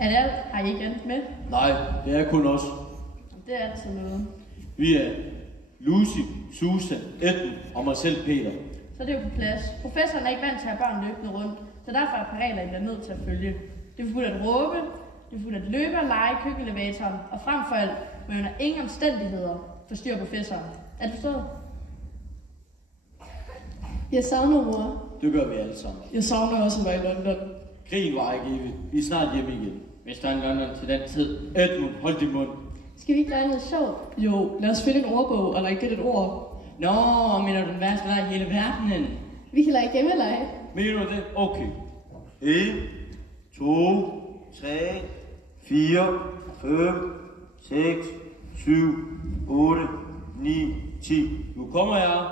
Er det alt? Har I ikke andet med? Nej, det er kun os. Det er altid noget. Vi er Lucy, Susan, Edmund og mig selv, Peter. Så det er jo på plads. Professoren er ikke vant til at have børn løbende rundt, så derfor er par regler, I bliver nødt til at følge. Det er forbudt at råbe, det er forbudt at løbe og lege i køkkenelevatoren, og frem for alt må under ingen omstændigheder forstyrre professoren. Er det forstået? Jeg savner mor. Det gør vi alle sammen. Jeg savner også at være i London. Krigen var ikke evig. Vi er snart hjemme igen. Hvis der er en London til den tid. Edmund, hold din mund. Skal vi ikke lege noget sjovt? Jo, lad os finde en ordbog og lege et ord. Nå, mener du den værste leg i hele verdenen? Vi kan lege gemmeleje. Mener du det? Okay. 1, 2, 3, 4, 5, 6, 7, 8, 9, 10. Nu kommer jeg.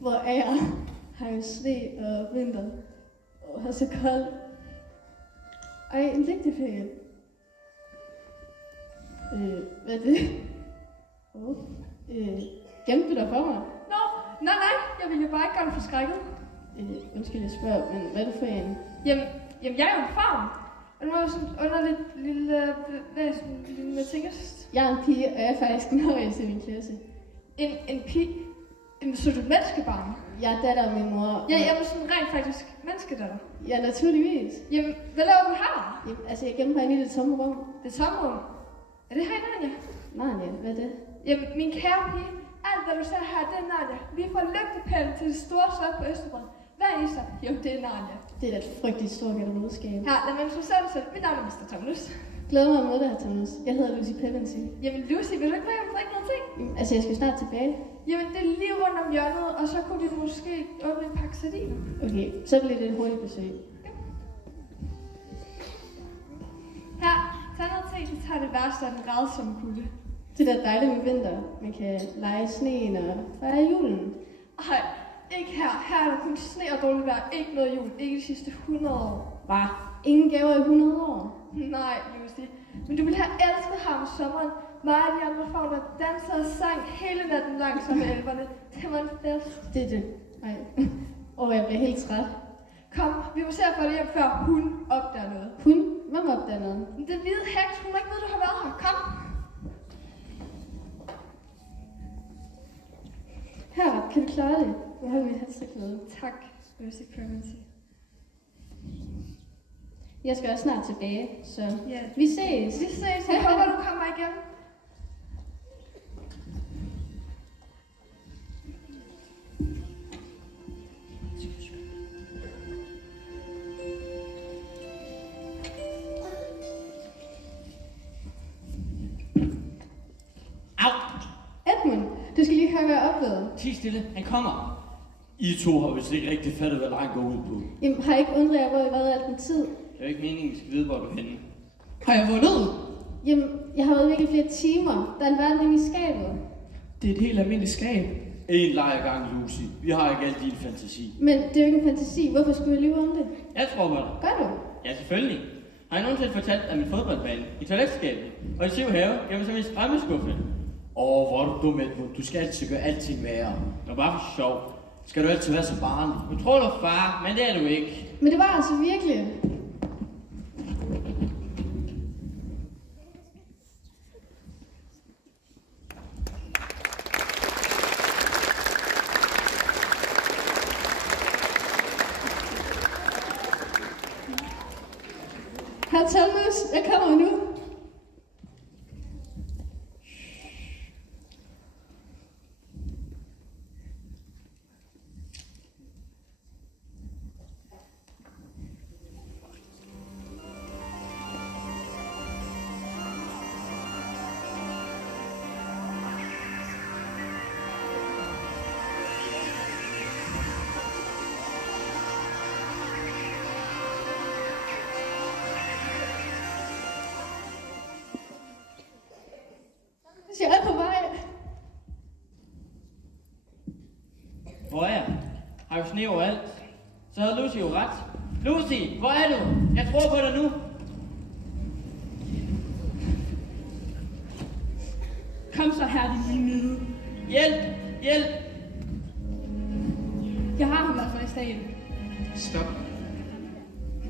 Hvor er jeg? Har jeg sne og vinter og har så koldt. Ej, en digteferie. Hvad er det? Gemte du dig for mig? Nej, jeg ville jo bare ikke gøre dig forskrækket. Undskyld, jeg spørger, men hvad er det for en? Jamen, jeg er jo en farm. Og nu er jeg sådan underligt lille væsen, lille tingest. Jeg er en pige, og jeg er faktisk den højeste i min klasse. En pige? Så er du et menneskebarn? Jeg er datter af min mor. Ja, jeg er sådan rent faktisk menneskedatter. Ja, naturligvis. Jamen, hvad laver du her? Jamen, altså, jeg gemmer herinde i det tomme rum. Det tomme rum? Er det her i Narnia? Narnia, hvad er det? Jamen, min kære pige, alt hvad du ser her, det er Narnia. Vi får lygtepælen til det store slot på Østerbred. Hvad er I så? Jo, det er Narnia. Det er da et frygteligt stort katalogsskab. Her, lad mig introducere dig selv. Mit navn er Mr. Tomlus. Glæder mig med dig, Thomas. Jeg hedder Lucy Pevensey. Jamen, Lucy, vil du ikke være med at drikke noget ting? Altså, jeg skal snart tilbage. Jamen, det er lige rundt om hjørnet, og så kunne vi måske åbne en pakke sardiner. Okay, så bliver det et hurtigt besøg. Her, tag noget te, så tager det værste af den rædsomme kulde. Det er da dejligt med vinter. Man kan lege i sneen og fejre julen. Ej, ikke her. Her er der kun sne og dårligt vejr. Ikke noget jul. Ikke de sidste 100 år. Bare ingen gaver i 100 år. Nej, Lucy. Men du ville have elsket ham om sommeren. Mig og de andre får, der dansede og sang hele natten langs om elverne. Det var en fest. Det er det. Ej. Jeg bliver helt træt. Kom, vi må se at få det hjem, før hun opdager noget. Hun? Hvem opdager noget? Den hvide heks, hun må ikke vide, du har været her. Kom. Her, kan du klare det? Jeg har min halsterklæde. Tak, Lucy Pevensey. Jeg skal også snart tilbage, så Ja. vi ses. Vi ses. Jeg håber, du kommer igen. Au! Edmund, du skal lige høre, hvad jeg oplevede. Tig stille, han kommer. I to har vist ikke rigtig fattet, hvad lejen går ud på. Jamen, har I ikke undret jer, hvor I har været al den tid? Det er jo ikke meningen, vi skal vide, hvor du er henne. Har jeg vundet? Jamen, jeg har været væk i flere timer. Der er en verden inde i skabet. Det er et helt almindeligt skab. En leg ad gang, Lucy. Vi har ikke alt din fantasi. Men det er jo ikke en fantasi. Hvorfor skulle jeg lyve om det? Jeg tror på dig. Gør du? Ja, selvfølgelig. Har jeg nogensinde fortalt dig min fodboldbane i toiletskabet og i Sivhave gemmer som en skræmmeskuffe? Hvor er du dum, Edmund. Du skal altid gøre alting værre. Det var bare for sjov. Skal du altid være så barnlig? Du tror du er far, men det er du ikke. Men det var altså virkelig. Herr Thomas, jeg kommer nu. Hvor er jeg? Har jo sne overalt. Så havde Lucy jo ret. Lucy, hvor er du? Jeg tror på dig nu. Kom så her, din lille nede. Hjælp! Hjælp! Jeg har ham i hvert fald i stagen. Stop.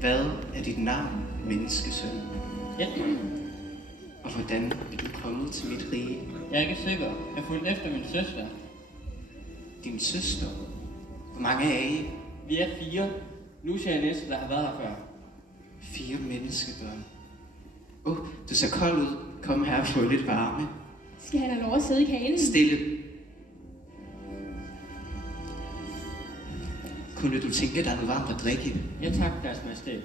Hvad er dit navn, menneskesøn? Hjælp mig. Og hvordan er du kommet til mit rige? Jeg er ikke sikker. Jeg fulgte efter min søster. Din søster? Hvor mange er I? Vi er 4. Lucy er næste, der har været her før. 4 menneskebørn. Du ser kold ud. Kom her og få lidt varme. Skal han have lov at sidde i kagen? Stille. Kunne du tænke dig noget varmt at drikke? Ja tak, deres majestæt.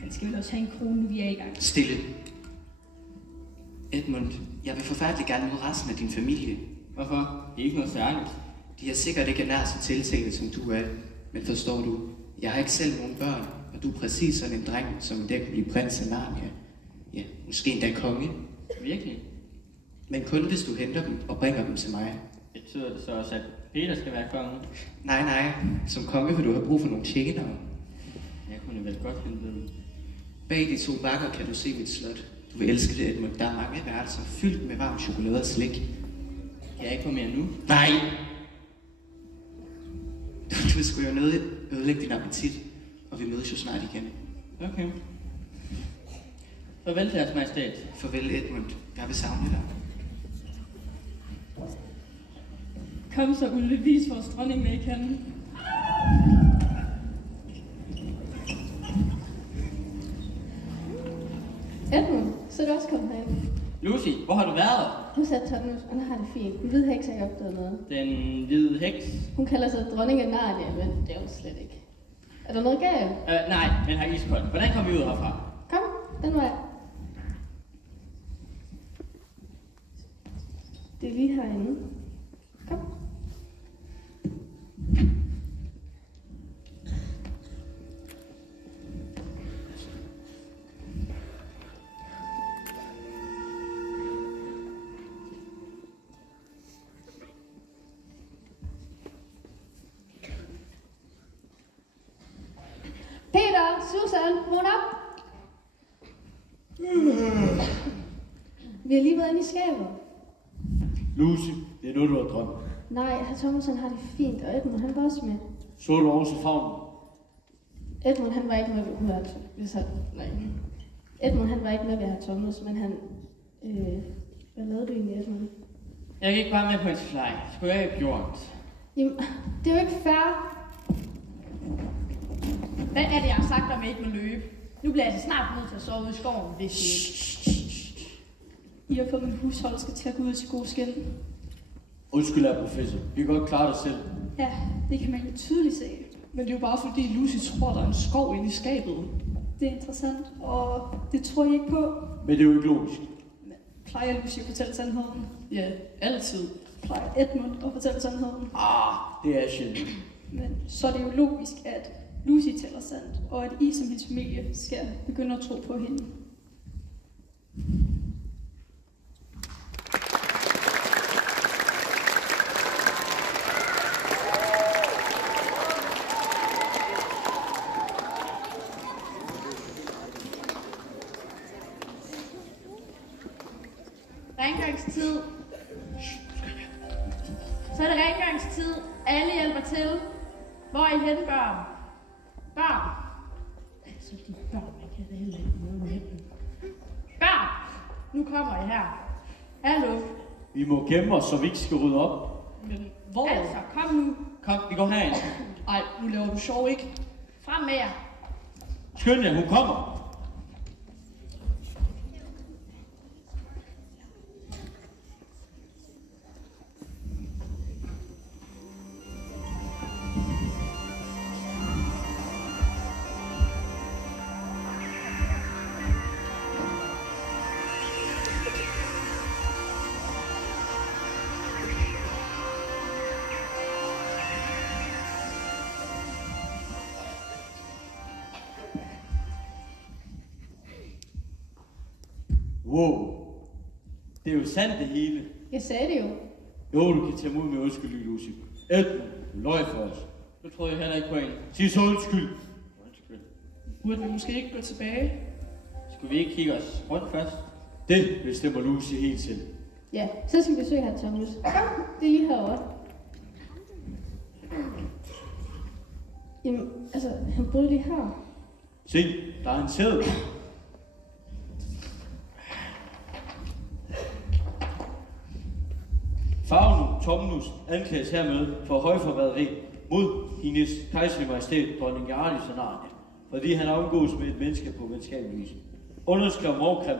Han skal vel også have en krone, nu vi er i gang. Stille. Edmund, jeg vil forfærdeligt gerne møde resten af din familie. Hvorfor? Det er ikke noget særligt. De er sikkert ikke nær så tiltalende, som du er. Men forstår du, jeg har ikke selv nogen børn, og du er præcis sådan en dreng, som en dag kunne blive prins af Narnia. Ja, måske endda konge. Virkelig? Men kun hvis du henter dem og bringer dem til mig. Betyder det så også, at Peter skal være konge? Nej. Som konge vil du have brug for nogle tjenere. Jeg kunne vel godt hente dem. Bag de 2 bakker kan du se mit slot. Du vil elske det, Edmund. Der er mange værelser fyldt med varm chokolade og slik. Kan jeg ikke få mere nu? Nej! Du skulle jo ødelægge din appetit, og vi mødes jo snart igen. Okay. Farvel til jeres majestæt. Farvel, Edmund. Jeg vil savne dig. Kom så, Ulle, vis vores dronning, hvad I kan. Edmund, så er du også kommet herind. Lucy, hvor har du været? Hos Saturnus, og han har det fint. Den hvide heks har ikke opdaget noget. Den hvide heks? Hun kalder sig dronning af Narnia, men det er jo slet ikke. Er der noget galt? Nej, men har iskoldt. Hvordan kommer vi ud herfra? Kom, den vej. Det er lige herinde. Kom. Peter, Susan, vågn op. Vi har lige været inde i skabet. Lucy, det er noget, du har drømt. Nej, herr Thomasen har det fint, og Edmund han var også med. Så du også favnen? Edmund han var ikke med ved Edmund han var ikke med ved herr Thomas, men han... hvad lavede du egentlig, Edmund? Jeg gik bare med på en fly. Skulle jeg have gjort? Jamen, det er jo ikke fair. Hvad er det, jeg har sagt om, at jeg ikke må løbe? Nu bliver jeg så snart nødt til at sove ude i skoven, hvis I ikke. I har fået min hushold skal til at gå ud til god skin. Undskyld, herre professor. Vi kan godt klare dig selv. Ja, det kan man jo tydeligt se. Men det er jo bare fordi Lucy tror, der er en skov inde i skabet. Det er interessant, og det tror jeg ikke på. Men det er jo ikke logisk. Plejer Lucy at fortælle sandheden? Ja, altid. Plejer Edmund at fortælle sandheden? Det er sjældent. Men så er det jo logisk, at Lucy taler sandt, og at I som hendes familie skal begynde at tro på hende. Rengøringstid. Så er det rengøringstid. Alle hjælper til. Hvor er I henne, børn? Børn. Altså, de børn, man kan da heller ikke noget med dem. Børn! Nu kommer I her. Hallo. Vi må gemme os, så vi ikke skal rydde op. Men hvor? Altså, kom nu. Kom, vi går herind. Ej, nu laver du sjov, ikke? Frem med jer. Skynd jer, hun kommer. Wow. Det er jo sandt det hele. Jeg sagde det jo. Jo, du kan tage mod med undskyld, Lucy. Edmund, du løg for os. Du troede jeg heller ikke på en. Sig så undskyld. Undskyld. Burde vi måske ikke gå tilbage? Skulle vi ikke kigge os rundt først? Det bestemmer Lucy helt selv. Ja, så skal vi besøge her, Thomas. Kom, det er lige herovre. Jamen, altså, han boede lige her. Se, der er en sæd. Fagnu Tomnus anklages hermed for højforræderi mod hendes kejserlige majestæt, dronning Jarlis af Narnia, fordi han omgås med et menneske på venskabelig vis. Underskrev Morkram,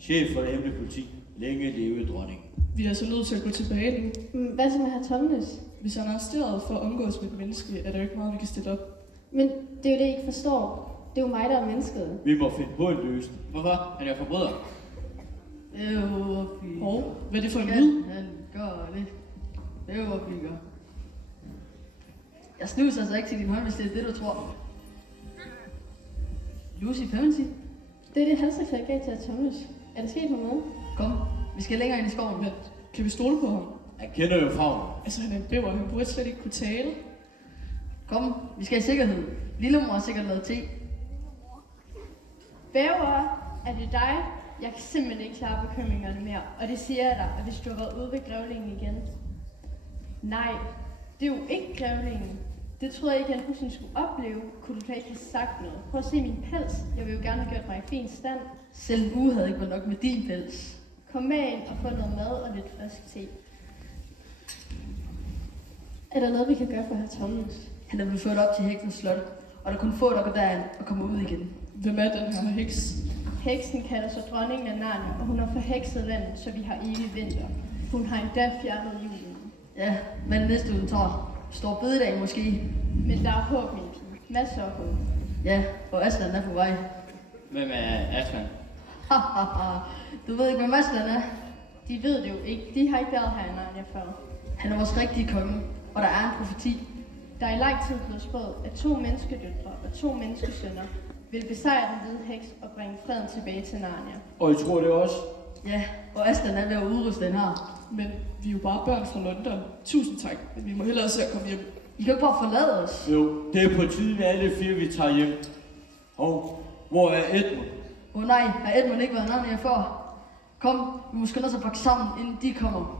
chef for det hemmelige politi. Længe leve dronningen. Vi er altså nødt til at gå tilbage nu. Hvad så med herr Thomas? Hvis han er arresteret for at omgås med et menneske, er der jo ikke meget, vi kan stille op. Men det er jo det, I ikke forstår. Det er jo mig, der er mennesket. Vi må finde på en løsning. Hvorfor? Han er forbryder. Hov, hvad er det for en lyd? Han gør det. Det var bygger. Jeg snuser altså ikke til din hånd, hvis det er det, du tror. Lucy Pevensey, Det er det halsræk, jeg gav til herr Thomas. Er der sket noget? kom. Vi skal længere ind i skoven. Men kan vi stole på ham? Han kender jo Fagnu. Altså, han er en bæver. Han burde slet ikke kunne tale. Kom, vi skal i sikkerhed. Lillemor har sikkert lavet te. Bæver, er det dig? Jeg kan simpelthen ikke klare bekymringerne mere, og det siger jeg dig, og hvis du har været ude ved grævlingen igen. Nej, det er jo ikke grævlingen. Det troede jeg ikke, jeg nogensinde skulle opleve. Kunne du da ikke have sagt noget? Prøv at se min pels. Jeg vil jo gerne have gjort mig i fin stand. Selv en uge havde ikke været nok med din pels. Kom med ind og få noget mad og lidt frisk te. Er der noget, vi kan gøre for herr Thomas? Han er blevet ført op til heksens slot, og der er kun få, der går derind og kommer ud igen. Hvem er den her heks? Heksen kalder sig dronningen af Narnia, og hun har forhekset landet, så vi har evig vinter. Hun har endda fjernet julen. Ja, hvad er det næste, hun tager? Stor bededag måske. Men der er håb, min pige. Masser af håb. Ja, og Aslan er på vej. Hvem er Aslan? Du ved ikke, hvem Aslan er? De ved det jo ikke. De har ikke været her i Narnia før. Han er vores rigtige konge, og der er en profeti. Der er i lang tid blevet spået, at 2 menneskedøtre og 2 menneskesønner vil besejre den hvide heks og bringe freden tilbage til Narnia. Og I tror det også? Ja, og Aslan er ved at udruste den her. Men vi er jo bare børn fra London. Tusind tak, men vi må hellere se at komme hjem. I kan jo ikke bare forlade os. Jo, det er på tide med alle 4, vi tager hjem. Og hvor er Edmund? Nej, har Edmund ikke været Narnia før? Kom, vi må skynde os at pakke sammen, inden de kommer.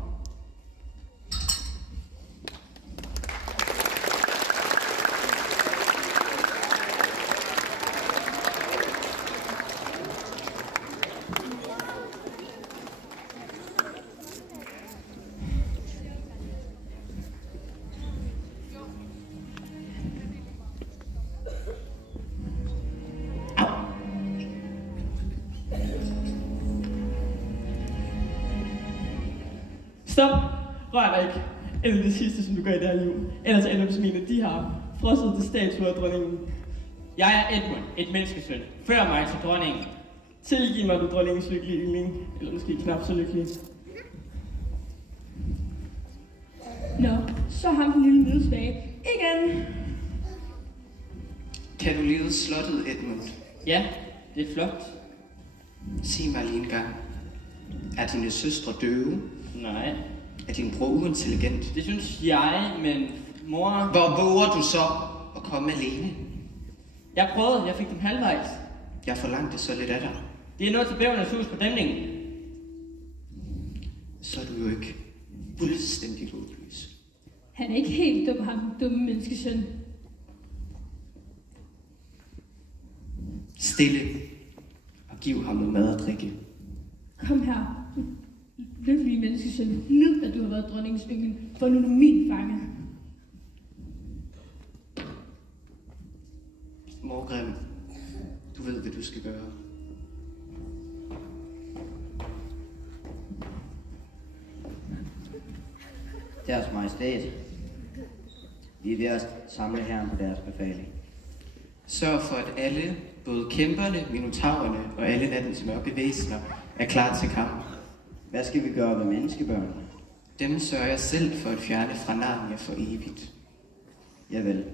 Stop! Rør dig ikke. Eller det sidste, som du gør i det her liv. Ellers ender du som en af de her frosset til statue af dronningen. Jeg er Edmund, et menneskesøn. Før mig til dronningen. Tilgiv mig, du dronningens lykkelige yndling. Eller måske knap så lykkelig. Nå, så ham den lille nødsvage. Igen! Kan du lide slottet, Edmund? Ja, det er flot. Sig mig lige en gang. Er dine søstre døve? Nej, Er din bror uintelligent? det synes jeg, men mor... Hvor våger du så at komme alene? Jeg prøvede, jeg fik dem halvvejs. Jeg forlangte så lidt af dig. Det er noget til bævernes hus på dæmningen. Så er du jo ikke fuldstændig håbløs. Han er ikke helt dum, ham den dumme menneskesøn. Stille og giv ham noget mad og drikke. Kom her. Lykkelige menneskesøn. Nyd, at du har været dronningens yndling, for nu er du min fange. Morgrim, du ved, hvad du skal gøre. Deres majestæt. Vi er ved at samle herren på deres befaling. Sørg for, at alle, både kæmperne, minotaurerne og alle nattens mørke væsener, er klar til kamp. Hvad skal vi gøre med menneskebørnene? Dem sørger jeg selv for at fjerne fra Narnia for evigt. Javel.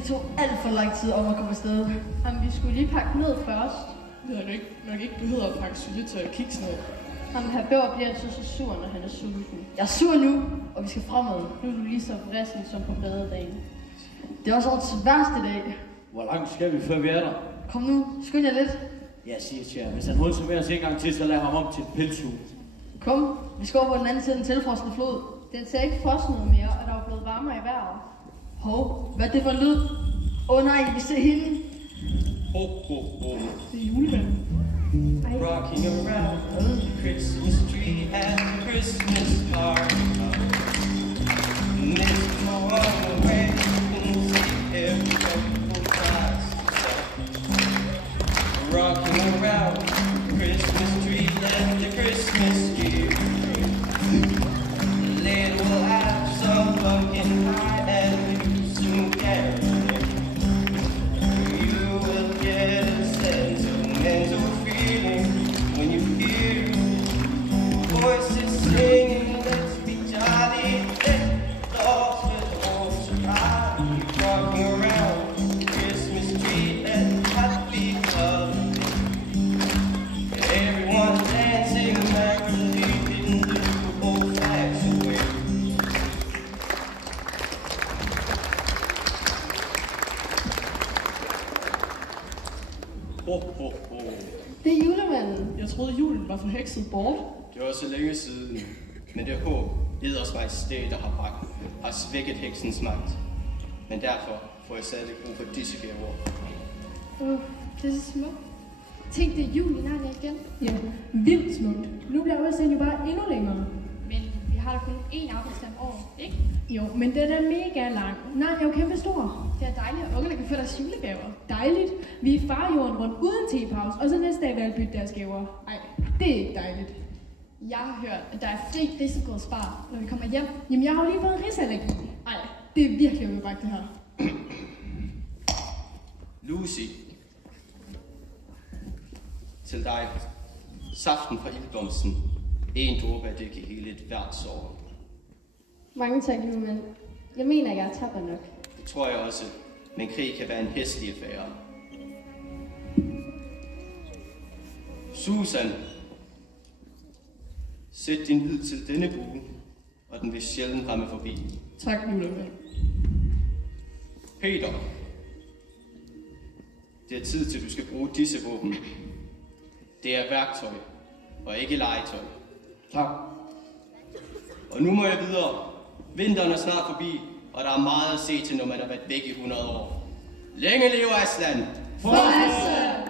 Det tog alt for lang tid om at komme afsted. Jamen, vi skulle lige pakke ned først. Vi havde nok ikke behøvet at pakke syltetøj og kiks ned. Jamen, herr Bæver bliver altid så sur, når han er sulten. Jeg er sur nu, og vi skal fremad. Nu er du lige så vrissen som på badedagen. Det er også årets værste dag. Hvor langt skal vi, før vi er der? Kom nu, skynd jer lidt. Ja, siger Tjern. Hvis han hulsumerer os en gang til, så lad ham om til et pelshue. Kom, vi skal over på den anden side af den tilfrosne flod. Den ser ikke frosnet mere, og der er blevet varmere i vejret. Hov, hvad er det for en lyd? Nej, vi ser hende. Ho, ho, ho. Det er julemanden. Rocking around the Christmas tree at the Christmas party. Let's go on away and see everyone tries. Rocking around the Christmas tree at the Christmas tree. Later we'll have some pumpkin pie and you soon get it. You will get a sentimental feeling when you hear voices singing, let's be jolly, let the all survive. Rocking around the Christmas tree and happy holiday. Everyone dancing merrily in the old-fashioned way. Ho, ho, ho. Det er julemanden. Jeg troede, julen var forhekset bort. Det var så længe siden, men det håb, Eders Majestæt har svækket heksens magt. Men derfor får jeg særlig brug for disse gaver. Det er så smukt. Tænk, det er jul i Narnia igen. Ja, vildt smukt. Nu bliver årsagen jo bare endnu længere. Men vi har da kun én arbejdsdag om året, ikke? Jo, men den er mega lang. Narnia er jo kæmpe stor. Det er dejligt, at ungerne kan få deres julegaver. Dejligt. Vi er far jorden rundt uden tepause, og så næste dag vil alle bytte deres gaver. Ej, Det er ikke dejligt. jeg har hørt, at der er fri risikospar, når vi kommer hjem. Jamen, jeg har jo lige fået risallergi. Ej, Det er virkelig udbragt, det her. Lucy. Til dig. Saften fra ildblomsten. En dråbe af det kan hele et hvert sår. Mange tak, julemand. Jeg mener, jeg er tapper nok. Det tror jeg også. Men krig kan være en hæslig affære. Susan. Sæt din lid til denne bue, og den vil sjældent ramme forbi. Tak, julemand. Peter. Det er tid til, du skal bruge disse våben. Det er værktøj, og ikke legetøj. Tak. Og nu må jeg videre. Vinteren er snart forbi, og der er meget at se til, når man har været væk i 100 år. Længe leve Aslan! For Aslan!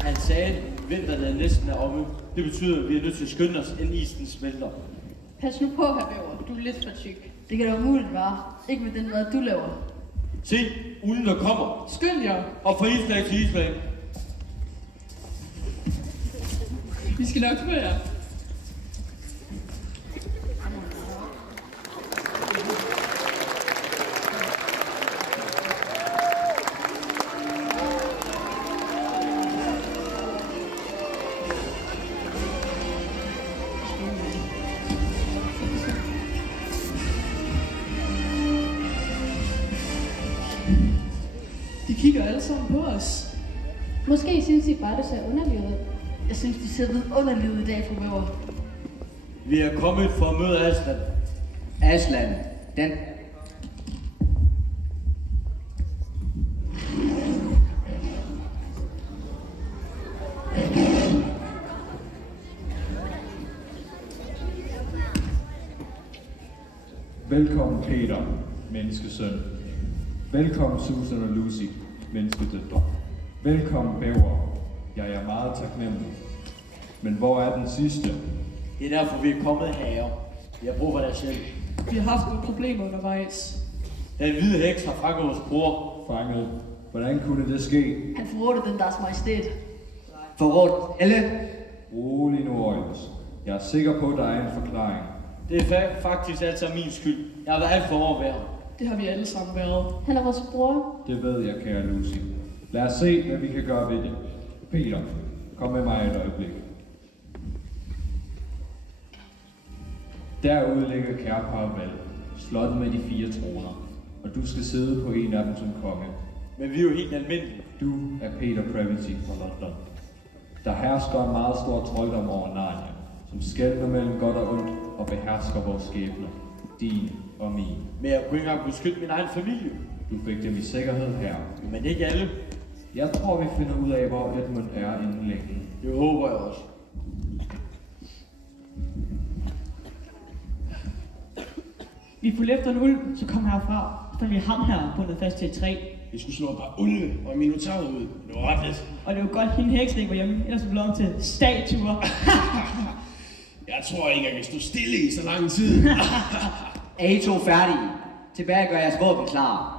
Han sagde, at vinteren er næsten omme. Det betyder, at vi er nødt til at skynde os, inden isen smelter. Pas nu på, herr Bæver. Du er lidt for tyk. Det kan da umuligt være. Ikke med den mad, du laver. Se, ulden der kommer. Skynd jer. Og fra isflag til isflag. Vi skal nok få jer. De kigger alle sammen på os. Måske synes I bare, det ser underligt ud. Jeg synes, de ser vidunderligt ud i dag, fru Bæver. Vi er kommet for at møde Aslan. Aslan, den... Velkommen Peter, menneskesøn. Velkommen Susan og Lucy, menneskedøtre. Velkommen Bæver. Jeg er meget taknemmelig. Men hvor er den sidste? Det er derfor, vi er kommet her. Vi har brug for deres hjælp. Vi har haft nogle problemer undervejs. Den hvide heks har fanget vores bror. Fanget? Hvordan kunne det ske? Han forrådte den deres majestæt. Forrådt alle? Rolig nu, Øjens. Jeg er sikker på, at der er en forklaring. Det er faktisk altid min skyld. Jeg har været alt for overværet. Det har vi alle sammen været. Han er vores bror. Det ved jeg, kære Lucy. Lad os se, hvad vi kan gøre ved det. Peter, Kom med mig et øjeblik. Derude ligger Kærparvald, slottet med de 4 troner, og du skal sidde på en af dem som konge. Men vi er jo helt almindelige. Du er Peter Previty fra London. Der hersker en meget stor trolddom over Narnia, som skelner mellem godt og ondt og behersker vores skæbner. Din og min. Men jeg kunne ikke engang beskytte min egen familie. Du fik dem i sikkerhed her. Men ikke alle. Jeg tror, vi finder ud af, hvor Edmund er inden længe. Det håber jeg også. Vi fulgte efter en ulv, så kom herfra. Så fandt vi ham her bundet fast til et træ. Vi skulle slå et par ulve og en minotaur ud. Det var ret let. Og det var godt, hende heksen ikke var hjemme. Ellers blev vi til statuer. Jeg tror ikke, jeg kan stå stille i så lang tid. Er I to færdige? Tilbage gør jeres våben klar.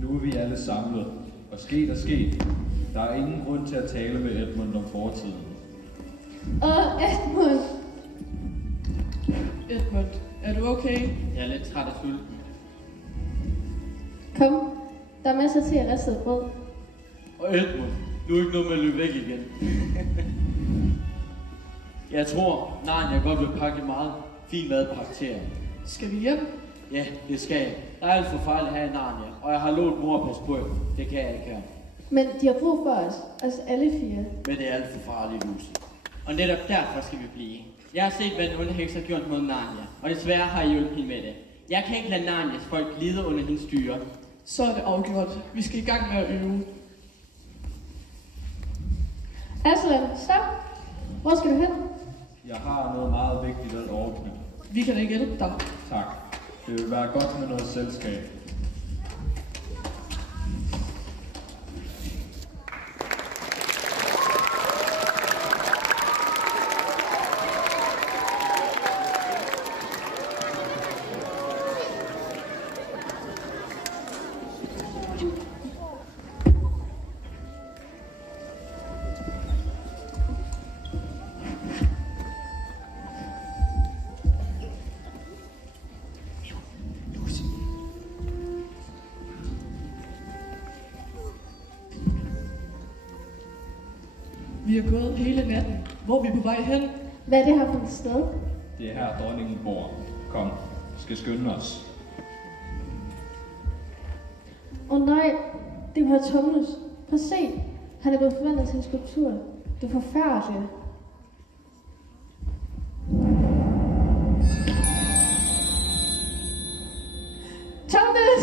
Nu er vi alle samlet, og sket er sket. Der er ingen grund til at tale med Edmund om fortiden. Edmund! Edmund, er du okay? Jeg er lidt træt og sulten. Kom, der er masser til at riste brød. Og Edmund, du er ikke noget med at løbe væk igen. Jeg tror, Narnia godt vil pakke meget fin madpakke til jer. Skal vi hjem? Ja, det skal jeg. Der er alt for farligt her i Narnia, og jeg har lovet mor at passe på jer. Det kan jeg ikke her. Men de har brug for os alle 4. Men det er alt for farligt, Lucy. Og netop derfor skal vi blive. Jeg har set, hvad den onde heks har gjort mod Narnia, og desværre har I hjulpet hende med det. Jeg kan ikke lade Narnias folk lide under hendes styre. Så er det afgjort. Vi skal i gang med at øve. Aslan, stop! Hvor skal du hen? Jeg har noget meget vigtigt at ordne. Vi kan da ikke hjælpe dig. Tak. Det vil være godt med noget selskab. Vi har gået hele natten. Hvor er vi på vej hen? Hvad er det her for et sted? Det er her, dronningen bor. Kom, vi skal skynde os. Nej, det var Tumnus. Prøv at se. Han er blevet forvandlet til en skulptur. Det er forfærdeligt. Tumnus!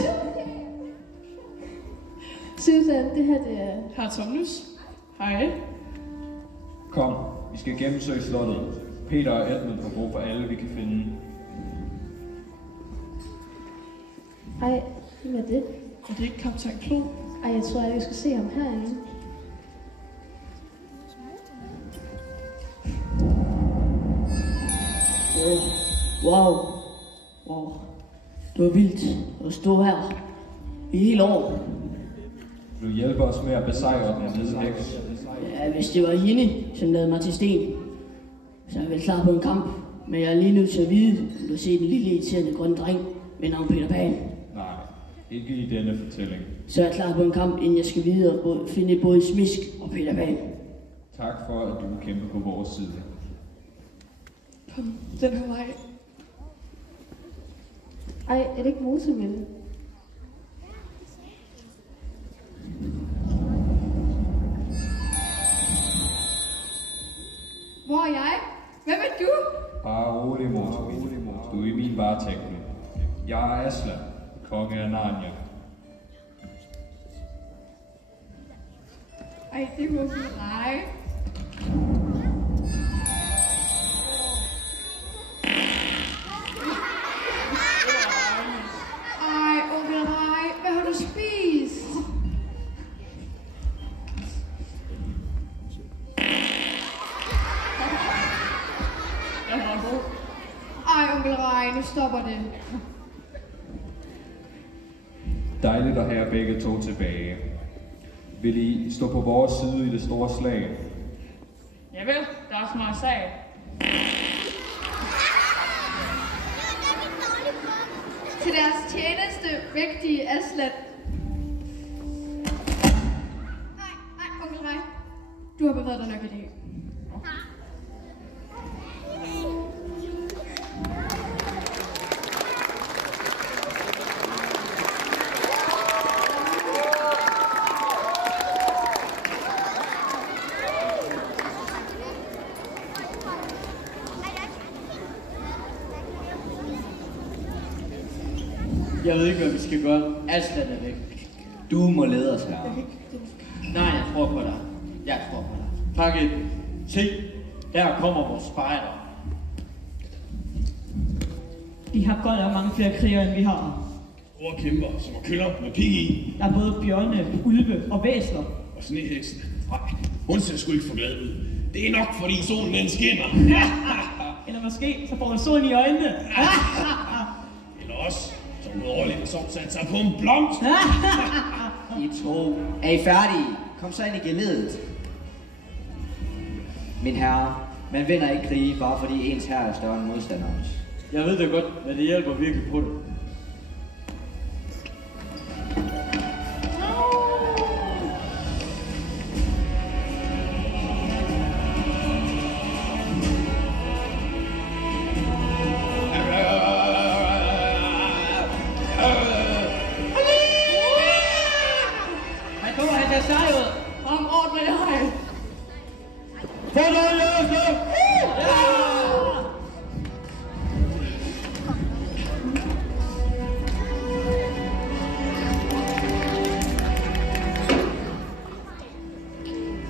Susan, det her det er... Her er Tumnus. Hej. Kom, vi skal gennemsøge slottet. Peter og Edmund har brug for alle, vi kan finde. Ej, hvad er det? Er det ikke kaptajn Klo? Ej, jeg tror, at vi skal se ham herinde. Wow. Det var vildt at stå her i hele år. Du hjælper os med at besejre den hvide heks. Ja, hvis det var hende, som lavede mig til sten, så er jeg vel klar på en kamp. Men jeg er lige nødt til at vide, om du har set en lille irriterende grøn dreng ved navn Peter Pan. Nej, ikke i denne fortælling. Så er jeg klar på en kamp, inden jeg skal videre og finde både Smisk og Peter Pan. Tak for, at du vil kæmpe på vores side. Kom, den her vej. Ej, er det ikke motormælde? Hvor er jeg? Hvem er du? Bare rolig, mor. Du er i min varetægt. Jeg er Aslan, konge af Narnia. Ej, det må blive dig. Ej, onkel Rej, hvad har du spist? Ej, onkel Rej, nu stopper det. Dejligt at have jer begge to tilbage. Vil I stå på vores side i det store slag? Javel, der er så meget sag. Til deres tjeneste, vigtige Aslan. Ej, Du har bevæget dig nok i dag. Jeg ved ikke, hvad vi skal gøre. Aslan er væk. Du må lede os her. Nej, jeg tror på dig. Jeg tror på dig. Tak, Ed. Se, der kommer vores spejder. De har godt nok mange flere krigere, end vi har. Store kæmper, som har køller med pig i. Der er både bjørne, ulve og væsler. Og sneheksen. Nej, hun ser sgu ikke for glad ud. Det er nok, fordi solen den skinner. Eller måske, så får hun solen i øjnene. Eller også, så hun overlever som sat sig på en blomst. I to. Er I færdige? Kom så ind i geledet. Min herre, man vinder ikke krige, bare fordi ens herre er større end modstanderens. Jeg ved det godt, men det hjælper virkelig på det. Han kommer, han tager sej ud. Om ordentligt høj.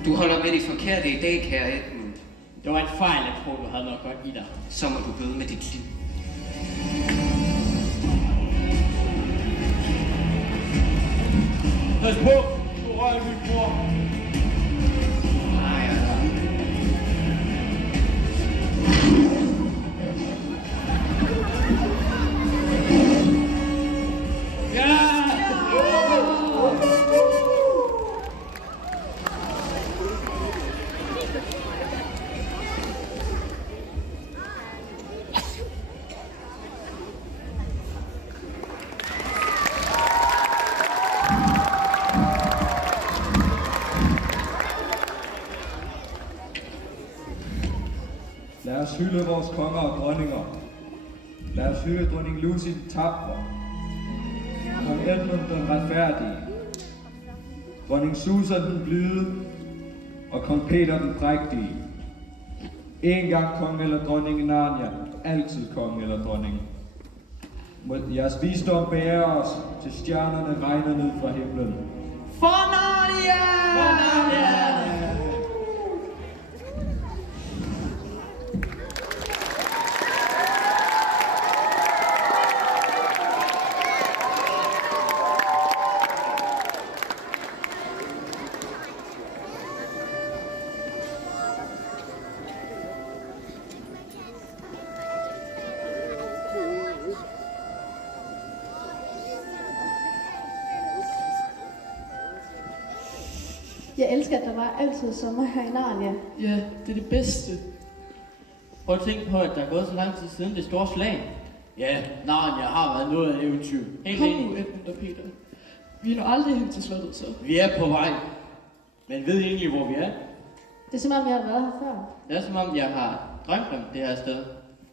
Du holder med de forkerte i dag, kære Edmund. Det var en fejl, jeg tror, du havde noget godt i dig. Så må du bøde med dit liv. Pas på, du rører min bror. Lad os hylde vores konger og dronninger. Lad os hylde dronning Lucy tapre. Kong Edmund den retfærdige. Dronning Susan den blide. Og kong Peter den prægtige. En gang kong eller dronning i Narnia. Altid kong eller dronning. Må jeres visdom bære os til stjernerne regner ned fra himlen. For Narnia! For Narnia! Jeg elsker, at der var altid sommer her i Narnia. Ja, det er det bedste. Prøv at tænke på, at der er gået så lang tid siden det store slag. Ja, Narnia har været noget af eventyr. Helt Kom enig. nu, Edmund og Peter. Vi når aldrig hen til slottet, så. Vi er på vej. Men ved I egentlig, hvor vi er? Det er som om, jeg har været her før. Det er som om, jeg har drømt om det her sted.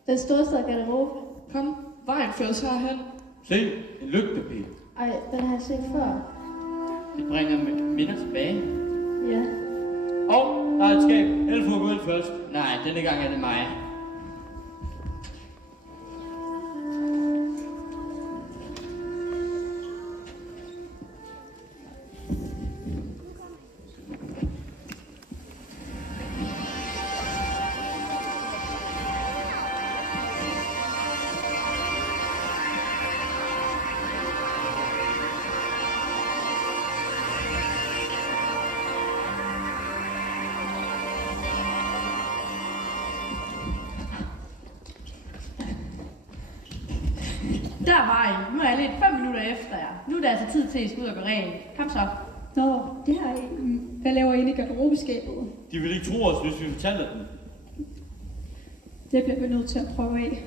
Den storstad garderobe. Kom, vejen fører os herhen. Se, en lygtepæl. Ej, den har jeg set før. Det bringer minder tilbage. Ja. Og der er et skab. Elfur går ind først. Nej, denne gang er det mig. Der var I. Nu er jeg lidt 5 minutter efter jer. Nu er det altså tid til, at I skal ud og gå rent. Kom så. Nå, det har I. Hvad laver I inde i garderobeskabet? De vil ikke tro os, hvis vi fortæller dem. Det bliver vi nødt til at prøve af.